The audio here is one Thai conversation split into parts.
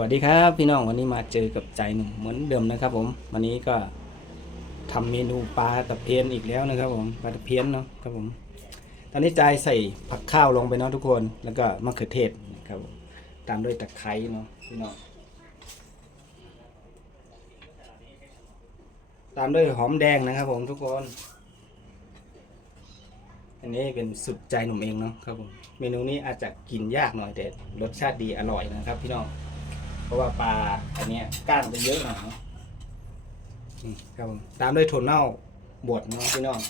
วัสดีครับพี่น้องวันนี้มาเจอกับใจหนุ่มเหมือนเดิมนะครับ ผมวันนี้ก็ทำเมนูปลาตะเพียนอีกแล้วนะครับ ผมปลาตะเพียนเนาะครับผม ตอนนี้ใจใส่ผักข้าวลงไปเนาะทุกคน แล้วก็มะเขือเทศนะครับผมตามด้วยตะไคร้เนาะพี่น้องตามด้วยหอมแดงนะครับ ผมทุกคน อันนี้เป็นสุดใจหนุ่มเองเนาะครับผมเมนูนี้อาจจะกินยากหน่อยแต่รสชาติดีอร่อยนะครับ พี่น้อง ราะว่าปลาอันเนี้ยก้างจะเยอะหน่อยเนาะอืมครับผมตามด้วยถั่วเน่าบดเนาะพี่น้อง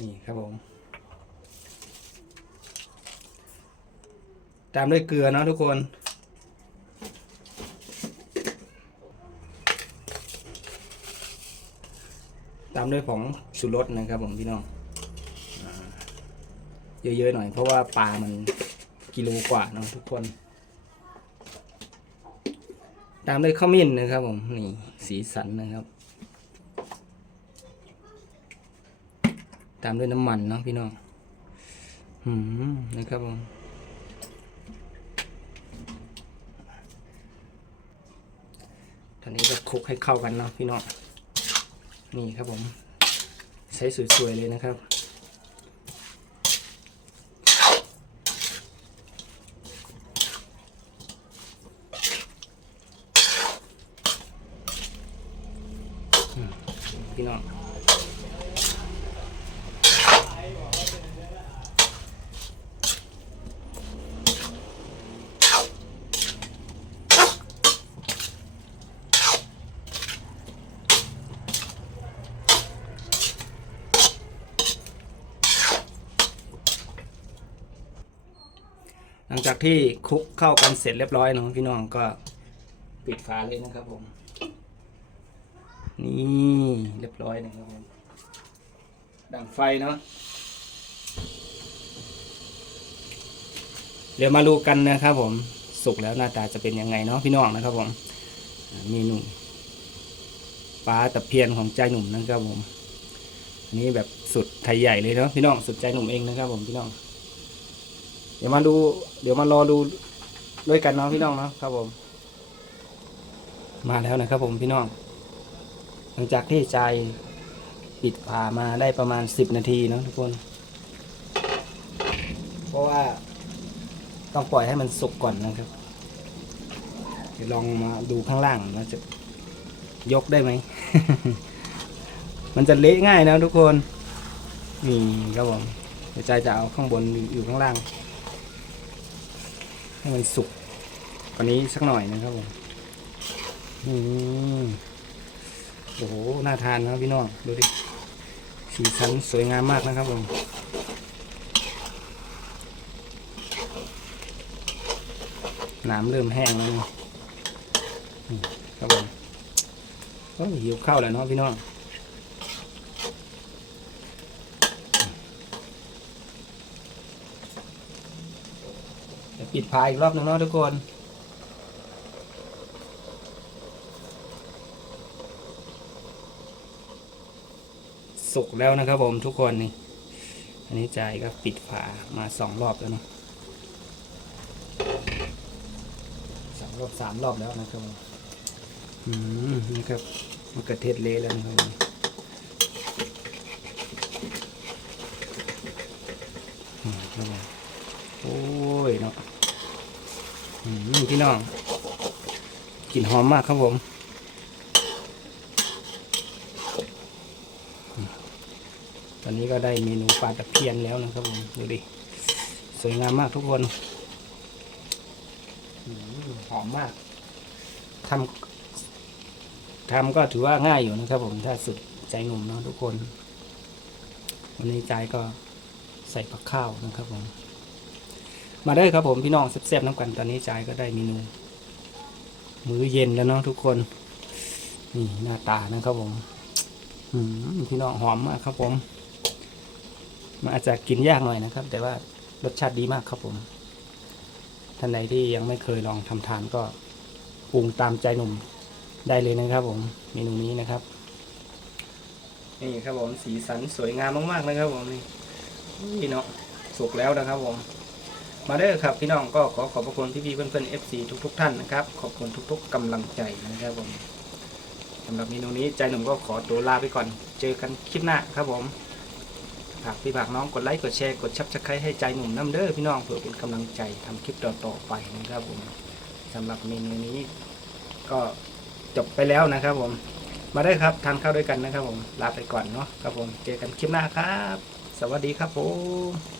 นี่ครับผม ตามด้วยเกลือเนาะทุกคนตามด้วยผงชูรสนะครับผมพี่น้อง เยอะๆหน่อย เพราะว่าปลามันกิโลกว่าเนาะทุกคน ตามด้วยข้าวมิ้นนะครับผมนี่สีสันนะครับ ตามด้วยน้ำมันเนาะพี่น้องหืมนะครับผมตอนนี้ก็คลุกให้เข้ากันเนาะพี่น้องนี่ครับผม ใช้สวยๆเลยนะครับ พี่น้องหลังจากที่คลุกเข้ากันเสร็จเรียบร้อยเนาะพี่น้องก็ปิดฝาเลยนะครับผม นี่เรียบร้อยนะครับผมดังไฟเนาะเดี๋ยวมาดูกันนะครับผมสุกแล้วหน้าตาจะเป็นยังไงเนาะพี่น้องนะครับผมอ่าเมนูปลาตะเพียนของใจหนุ่มนะครับผมอันนี้แบบสุดไทยใหญ่เลยเนาะพี่น้องสุดใจหนุ่มเองนะครับผมพี่น้อง เดี๋ยวมาดู เดี๋ยวมารอดูด้วยกันเนาะพี่น้องเนาะครับผม มาแล้วนะครับผมพี่น้อง ลังจากที่ใจปิดผ่ามาได้ประมาณ 10 นาทีนะทุกคน เพราะว่าต้องปล่อยให้มันสุกก่อนนะครับ เดี๋ยวลองมาดูข้างล่างว่าจะยกได้ไหม มันจะเละง่ายนะทุกคน นี่ครับผมเดี๋ยวใจจะเอาข้างบนอยู่ข้างล่าง ให้มันสุกกว่านี้สักหน่อยนะครับผม อืม โอ้โห น่าทานนะครับพี่น้อง ดูดิ สีสันสวยงามมากนะครับผมน้ำเริ่มแห้งแล้วครับผมโอ้ยหิวข้าวแล้วเนาะพี่น้องปิดพายอีกรอบหนึ่งเนาะทุกคน สุกแล้วนะครับผมทุกคนนี่ อันนี้ใจายก็ปิดฝามาสองรอบแล้วเนาะสองรอบสามรอบแล้วนะครับผมอืมนี่ครับมันกระเทศเละแล้วนะครับโอ้ยเนาะพี่น้องกลิ่นหอมมากครับผม อนนี้ก็ได้เมนูปลาตะเพียนแล้วนะครับผมดูดิสวยงามมากทุกคนอืมหอมมากทำทำก็ถือว่าง่ายอยู่นะครับผมถ้าสุดใจหนุ่มเนาะทุกคน วันนี้ใจก็ใส่ผักข้าวนะครับผม มาได้ครับผมพี่น้องแซ่บๆน้ำกันตอนนี้ใจก็ได้เมนู มื้อเย็นแล้วเนาะทุกคน นี่หน้าตานะครับผมอืมพี่น้องหอมมากครับผม มันอาจจะกินยากหน่อยนะครับ แต่ว่ารสชาติดีมากครับผมท่านใดที่ยังไม่เคยลองทำทานก็ปรุงตามใจหนุ่มได้เลยนะครับ ผมเมนูนี้นะครับนี่ครับผมสีสันสวยงามมากๆนะครับผมนี่พี่เนาะสุกแล้วนะครับผมมาเด้อครับพี่น้องก็ขอขอบพระคุณพี่ๆเพื่อนๆ FC ทุกๆท่านนะครับ ขอบคุณทุก ๆกำลังใจนะครับผมสำหรับเมนูนี้ใจหนุ่มก็ขอตัวลาไปก่อน เจอกันคลิปหน้าครับผม ฝากพี่ฝากน้องกดไลค์กดแชร์กดชับสไครให้ใจหนุ่มน้ำเด้อพี่น้องเพื่อเป็นกำลังใจทำคลิปต่อๆไปนะครับผมสำหรับเมนูนี้ ก็จบไปแล้วนะครับผมมาได้ครับทานข้าวด้วยกันนะครับผมลาไปก่อนเนาะครับผมเจอกันคลิปหน้าครับ สวัสดีครับผม